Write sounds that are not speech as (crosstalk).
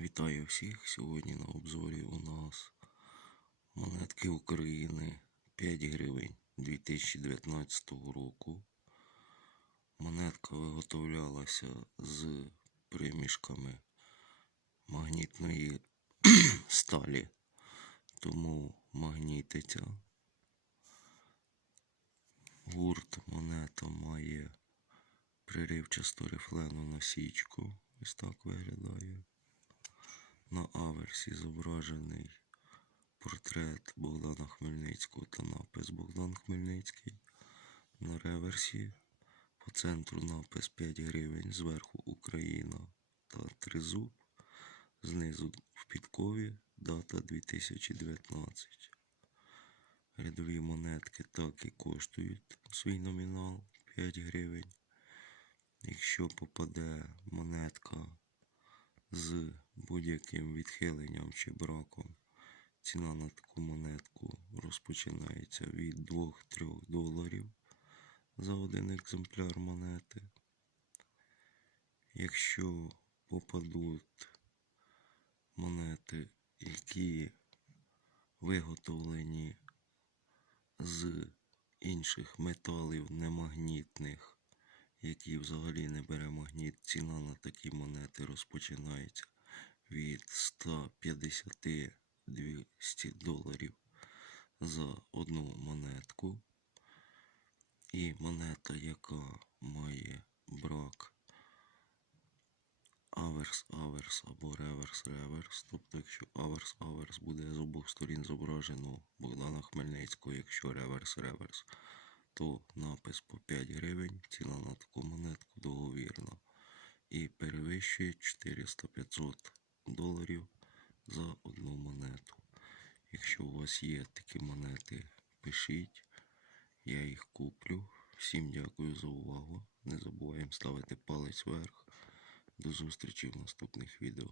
Вітаю всіх! Сьогодні на обзорі у нас монетки України 5 гривень 2019 року. Монетка виготовлялася з примішками магнітної (clears throat) сталі, тому магнітиться. Гурт монета має приривчасту рифлену насічку. Ось так виглядає. На аверсі зображений портрет Богдана Хмельницького та напис Богдан Хмельницький. На реверсі по центру напис 5 гривень, зверху Україна та тризуб, знизу в підкові дата 2019. Рядові монетки так і коштують свій номінал 5 гривень. Якщо попаде монетка з будь-яким відхиленням чи браком, ціна на таку монетку розпочинається від 2-3 доларів за один екземпляр монети. Якщо попадуть монети, які виготовлені з інших металів немагнітних, які взагалі не бере магніт, ціна на такі монети розпочинається від 150-200 доларів за одну монетку. І монета, яка має брак аверс, аверс або реверс, реверс. Тобто, якщо аверс, аверс буде з обох сторін зображено Богдана Хмельницького, якщо реверс, реверс, то напис по 5 гривень, ціна на таку монетку договірна. І перевищує 400-500 доларів за одну монету. Якщо у вас є такі монети, пишіть, я їх куплю. Всім дякую за увагу. Не забуваємо ставити палець вверх. До зустрічі в наступних відео.